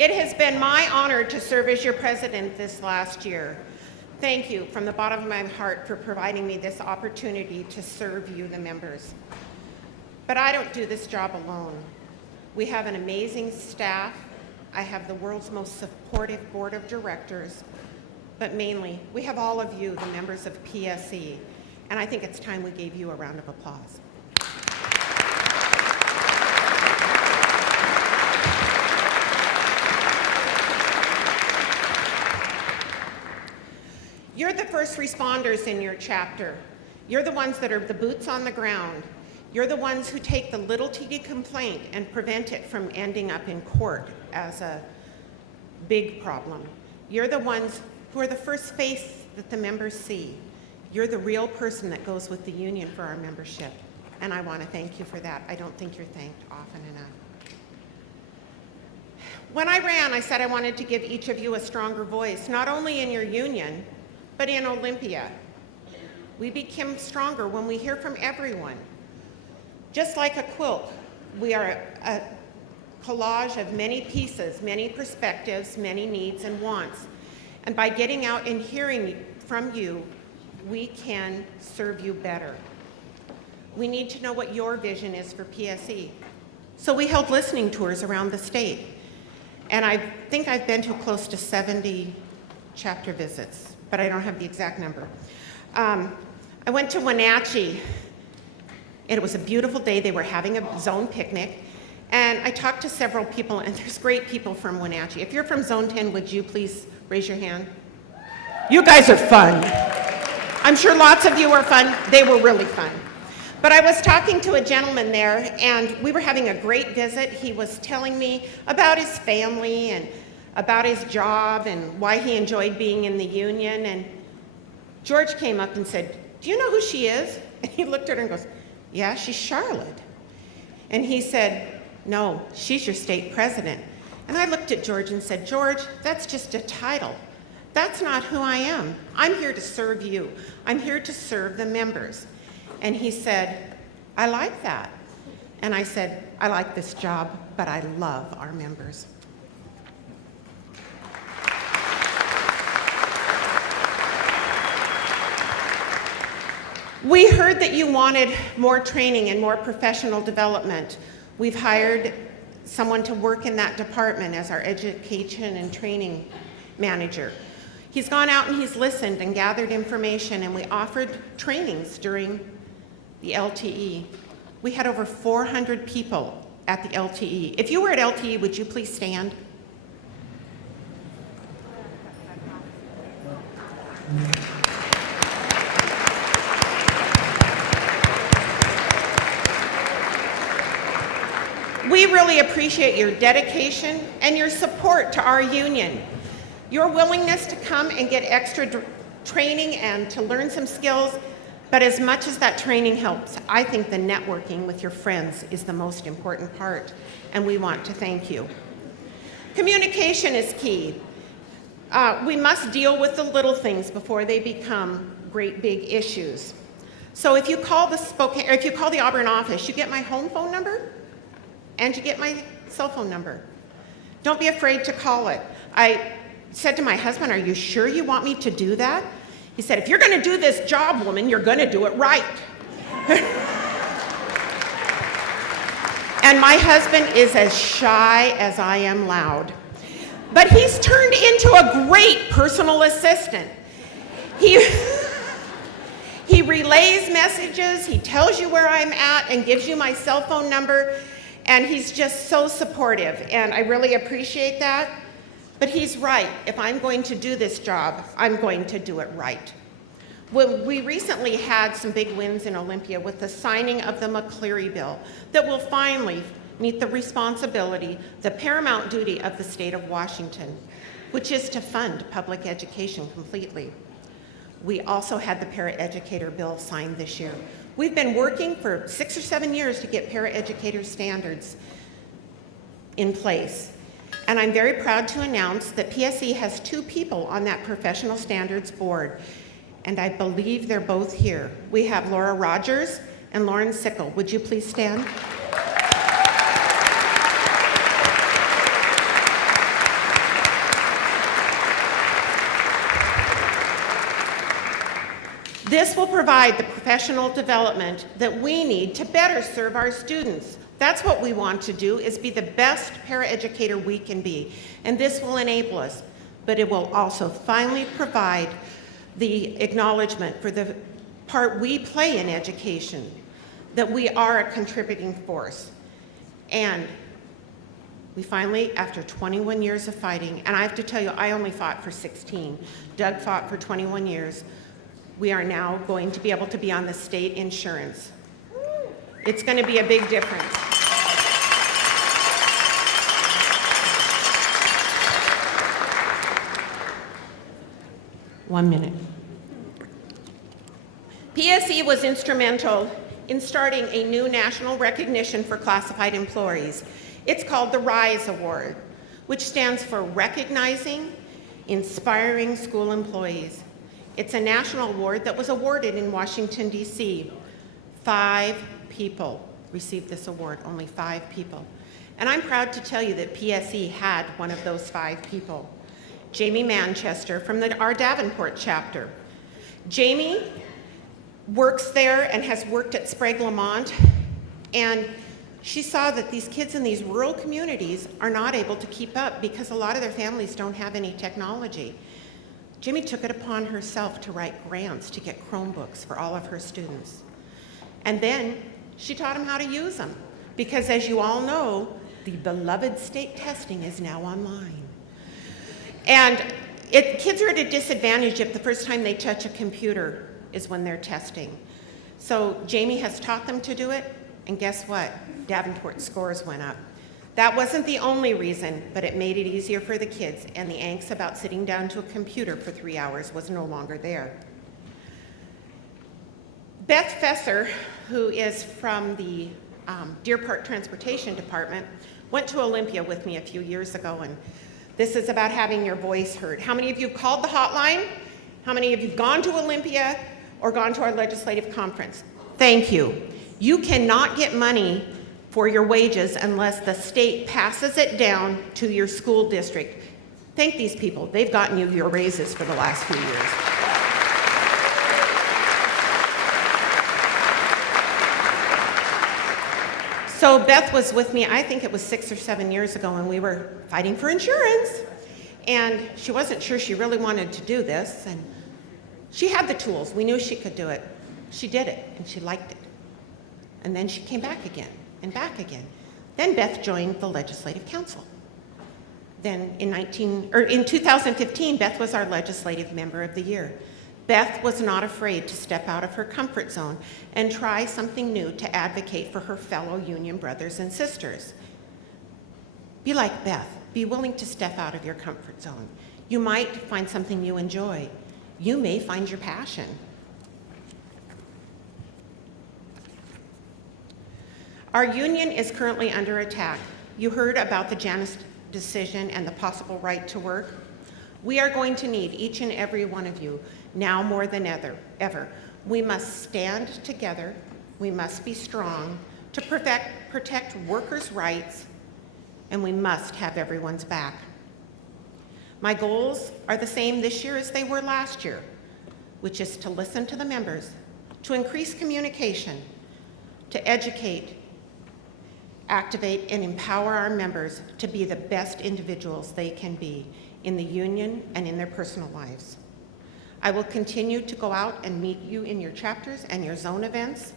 It has been my honor to serve as your president this last year. Thank you from the bottom of my heart for providing me this opportunity to serve you, the members. But I don't do this job alone. We have an amazing staff. I have the world's most supportive board of directors, but mainly, we have all of you, the members of PSE, and I think it's time we gave you a round of applause. You're the first responders in your chapter. You're the ones that are the boots on the ground. You're the ones who take the little teeny complaint and prevent it from ending up in court as a big problem. You're the ones who are the first face that the members see. You're the real person that goes with the union for our membership. And I want to thank you for that. I don't think you're thanked often enough. When I ran, I said I wanted to give each of you a stronger voice, not only in your union, but in Olympia. We become stronger when we hear from everyone. Just like a quilt, we are a collage of many pieces, many perspectives, many needs and wants. And by getting out and hearing from you, we can serve you better. We need to know what your vision is for PSE. So we held listening tours around the state. And I think I've been to close to 70 chapter visits, but I don't have the exact number. I went to Wenatchee. It was a beautiful day. They were having a zone picnic. And I talked to several people, and there's great people from Wenatchee. If you're from Zone 10, would you please raise your hand? You guys are fun. I'm sure lots of you are fun. They were really fun. But I was talking to a gentleman there, and we were having a great visit. He was telling me about his family and about his job and why he enjoyed being in the union. And George came up and said, "Do you know who she is?" And he looked at her and goes, "Yeah, she's Charlotte." And he said, "No, she's your state president." And I looked at George and said, "George, that's just a title. That's not who I am. I'm here to serve you. I'm here to serve the members." And he said, "I like that." And I said, "I like this job, but I love our members." We heard that you wanted more training and more professional development. We've hired someone to work in that department as our education and training manager. He's gone out and he's listened and gathered information, and we offered trainings during the LTE. We had over 400 people at the LTE. If you were at LTE, would you please stand? We really appreciate your dedication and your support to our union. Your willingness to come and get extra training and to learn some skills, but as much as that training helps, I think the networking with your friends is the most important part, and we want to thank you. Communication is key. We must deal with the little things before they become great big issues. So if you call the Auburn office, you get my home phone number and you get my cell phone number. Don't be afraid to call it. I said to my husband, "Are you sure you want me to do that?" He said, "If you're going to do this job, woman, you're going to do it right." And my husband is as shy as I am loud. But he's turned into a great personal assistant. He relays messages, he tells you where I'm at and gives you my cell phone number, and he's just so supportive, and I really appreciate that. But he's right. If I'm going to do this job, I'm going to do it right. Well, we recently had some big wins in Olympia with the signing of the McCleary bill that will finally meet the responsibility, the paramount duty of the state of Washington, which is to fund public education completely. We also had the paraeducator bill signed this year. We've been working for 6 or 7 years to get paraeducator standards in place. And I'm very proud to announce that PSE has 2 people on that professional standards board. And I believe they're both here. We have Laura Rogers and Lauren Sickle. Would you please stand? This will provide the professional development that we need to better serve our students. That's what we want to do, is be the best paraeducator we can be. And this will enable us, but it will also finally provide the acknowledgement for the part we play in education, that we are a contributing force. And we finally, after 21 years of fighting, and I have to tell you, I only fought for 16. Doug fought for 21 years. We are now going to be able to be on the state insurance. It's going to be a big difference. One minute. PSE was instrumental in starting a new national recognition for classified employees. It's called the RISE Award, which stands for Recognizing Inspiring School Employees. It's a national award that was awarded in Washington, D.C. 5 people received this award, only 5 people. And I'm proud to tell you that PSE had one of those 5 people, Jamie Manchester from our Davenport chapter. Jamie works there and has worked at Sprague Lamont, and she saw that these kids in these rural communities are not able to keep up because a lot of their families don't have any technology. Jimmy took it upon herself to write grants to get Chromebooks for all of her students. And then she taught them how to use them, because as you all know, the beloved state testing is now online. And kids are at a disadvantage if the first time they touch a computer is when they're testing. So Jamie has taught them to do it, and guess what? Davenport scores went up. That wasn't the only reason, but it made it easier for the kids, and the angst about sitting down to a computer for 3 hours was no longer there. Beth Fesser, who is from the Deer Park Transportation Department, went to Olympia with me a few years ago, and this is about having your voice heard. How many of you have called the hotline? How many of you have gone to Olympia or gone to our legislative conference? Thank you. You cannot get money for your wages unless the state passes it down to your school district. Thank these people. They've gotten you your raises for the last few years. So Beth was with me, I think it was 6 or 7 years ago, and we were fighting for insurance. And she wasn't sure she really wanted to do this, and she had the tools. We knew she could do it. She did it, and she liked it. And then she came back again, and back again. Then Beth joined the Legislative Council. Then in 2015, Beth was our Legislative Member of the Year. Beth was not afraid to step out of her comfort zone and try something new to advocate for her fellow union brothers and sisters. Be like Beth. Be willing to step out of your comfort zone. You might find something you enjoy. You may find your passion. Our union is currently under attack. You heard about the Janus decision and the possible right to work. We are going to need each and every one of you now more than ever. We must stand together. We must be strong to protect workers' rights, and we must have everyone's back. My goals are the same this year as they were last year, which is to listen to the members, to increase communication, to educate, activate, and empower our members to be the best individuals they can be in the union and in their personal lives. I will continue to go out and meet you in your chapters and your zone events.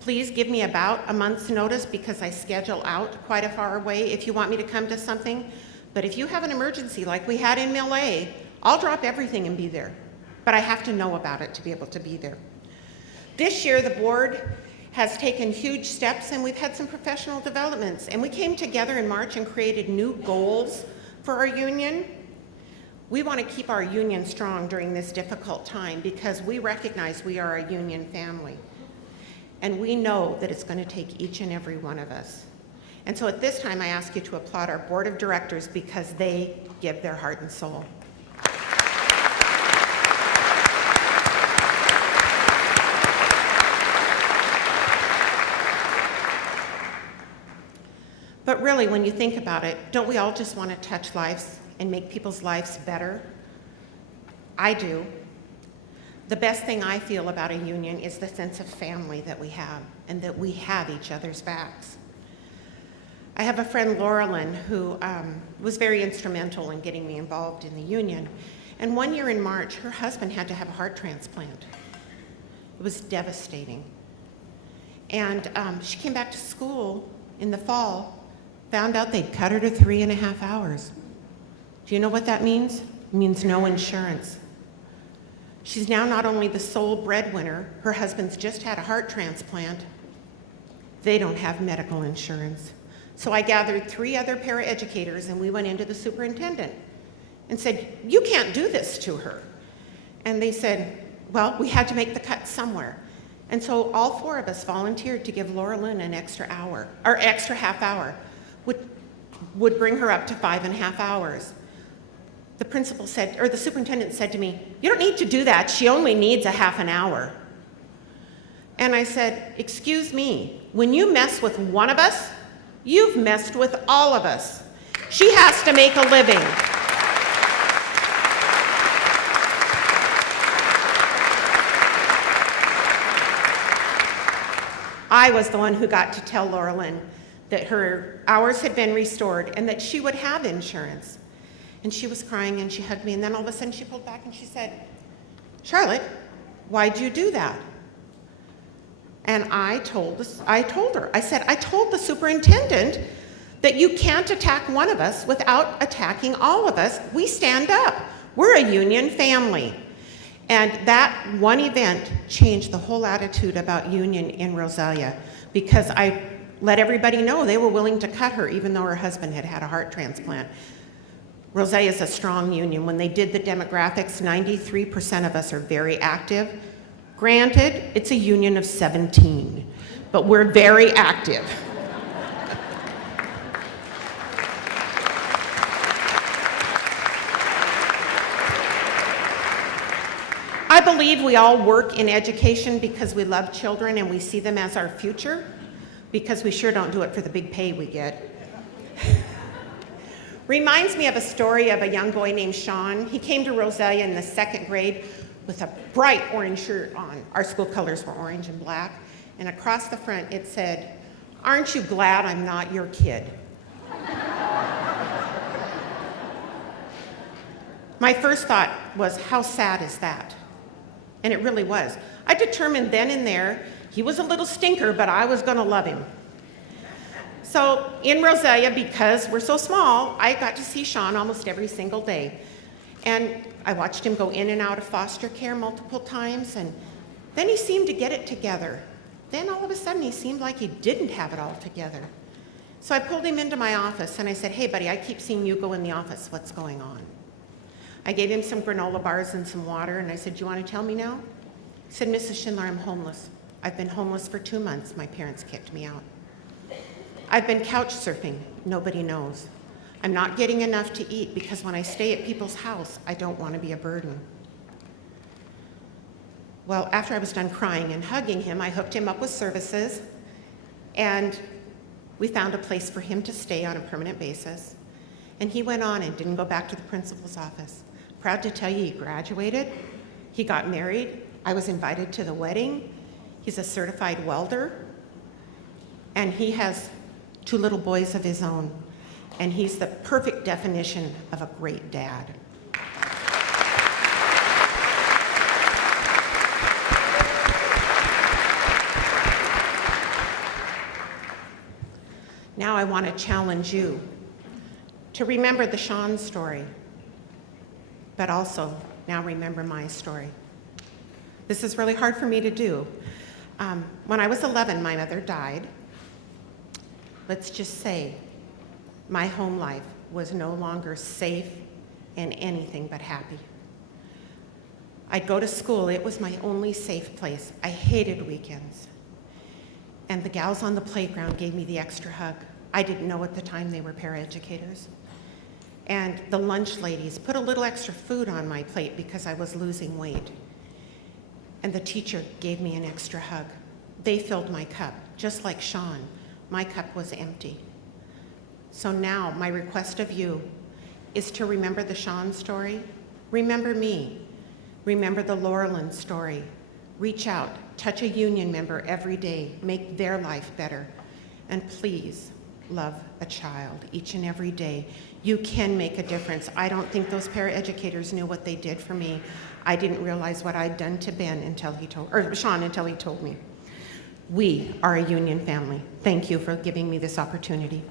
Please give me about a month's notice because I schedule out quite a far away if you want me to come to something. But if you have an emergency like we had in Mill A, I'll drop everything and be there. But I have to know about it to be able to be there. This year, the board has taken huge steps, and we've had some professional developments. And we came together in March and created new goals for our union. We want to keep our union strong during this difficult time because we recognize we are a union family. And we know that it's going to take each and every one of us. And so at this time, I ask you to applaud our board of directors because they give their heart and soul. But really, when you think about it, don't we all just want to touch lives and make people's lives better? I do. The best thing I feel about a union is the sense of family that we have and that we have each other's backs. I have a friend, Laurelyn, who was very instrumental in getting me involved in the union. And one year in March, her husband had to have a heart transplant. It was devastating. And she came back to school in the fall, found out they'd cut her to 3.5 hours. Do you know what that means? It means no insurance. She's now not only the sole breadwinner, her husband's just had a heart transplant. They don't have medical insurance. So I gathered 3 other paraeducators and we went into the superintendent and said, you can't do this to her. And they said, well, we had to make the cut somewhere. And so all 4 of us volunteered to give Laurelyn an extra hour, or extra half hour, would bring her up to 5.5 hours. The principal said, or the superintendent said to me, you don't need to do that. She only needs a half an hour. And I said, excuse me, when you mess with one of us, you've messed with all of us. She has to make a living. I was the one who got to tell Laurelyn that her hours had been restored and that she would have insurance. And she was crying and she hugged me, and then all of a sudden she pulled back and she said, Charlotte, why'd you do that? And I told her, I said, I told the superintendent that you can't attack one of us without attacking all of us. We stand up. We're a union family. And that one event changed the whole attitude about union in Rosalia, because I let everybody know they were willing to cut her even though her husband had had a heart transplant. Rosalia is a strong union. When they did the demographics, 93% of us are very active. Granted, it's a union of 17, but we're very active. I believe we all work in education because we love children and we see them as our future, because we sure don't do it for the big pay we get. Reminds me of a story of a young boy named Sean. He came to Rosalia in the 2nd grade with a bright orange shirt on. Our school colors were orange and black. And across the front it said, "Aren't you glad I'm not your kid?" My first thought was, how sad is that? And it really was. I determined then and there, he was a little stinker, but I was gonna love him. So in Rosalia, because we're so small, I got to see Sean almost every single day. And I watched him go in and out of foster care multiple times, and then he seemed to get it together. Then all of a sudden, he seemed like he didn't have it all together. So I pulled him into my office and I said, hey buddy, I keep seeing you go in the office, what's going on? I gave him some granola bars and some water, and I said, do you want to tell me now? He said, Mrs. Shindler, I'm homeless. I've been homeless for 2 months. My parents kicked me out. I've been couch surfing, nobody knows. I'm not getting enough to eat because when I stay at people's house, I don't want to be a burden. Well, after I was done crying and hugging him, I hooked him up with services, and we found a place for him to stay on a permanent basis. And he went on and didn't go back to the principal's office. Proud to tell you he graduated, he got married, I was invited to the wedding, he's a certified welder, and he has 2 little boys of his own, and he's the perfect definition of a great dad. Now I want to challenge you to remember the Sean story, but also now remember my story. This is really hard for me to do. When I was 11, my mother died. Let's just say my home life was no longer safe and anything but happy. I'd go to school, it was my only safe place. I hated weekends. And the gals on the playground gave me the extra hug. I didn't know at the time they were paraeducators. And the lunch ladies put a little extra food on my plate because I was losing weight. And the teacher gave me an extra hug. They filled my cup, just like Sean. My cup was empty. So now my request of you is to remember the Sean story. Remember me. Remember the Laurelyn story. Reach out, touch a union member every day, make their life better. And please love a child each and every day. You can make a difference. I don't think those paraeducators knew what they did for me. I didn't realize what I'd done to Ben until he told, or Sean until he told me. We are a union family. Thank you for giving me this opportunity.